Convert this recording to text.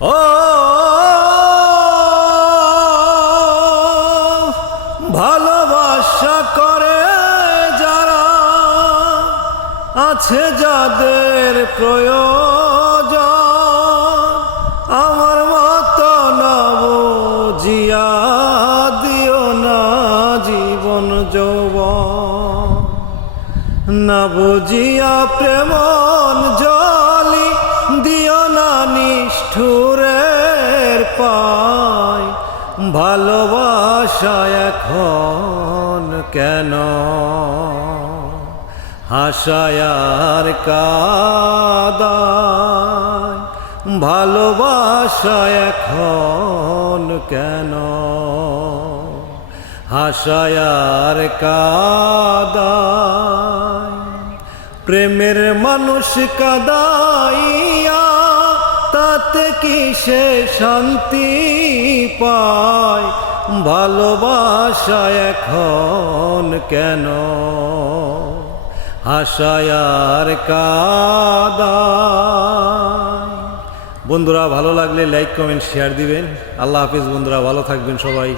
ও ভালোবাসা করে যারা, আছে যাদের প্রয়োজন, আমার মতো না বুঝিয়া দিও না জীবন যৌবন, না বুঝিয়া প্রেমন জলি দিও না নিষ্ঠুরের পায়। ভালোবাসা এখন কেন হাসায়ার কাদায়, ভালোবাসা এখন কেন হাসায়ার কাদায়। প্রেমের মানুষ কাদাইয়া তাতে কি সে শান্তি পায়? ভালোবাসা এখন কেন হাসায়ার কাদায়। বন্ধুরা, ভালো লাগলে লাইক কমেন্ট শেয়ার দিবেন। আল্লাহ হাফিজ বন্ধুরা, ভালো থাকবেন সবাই।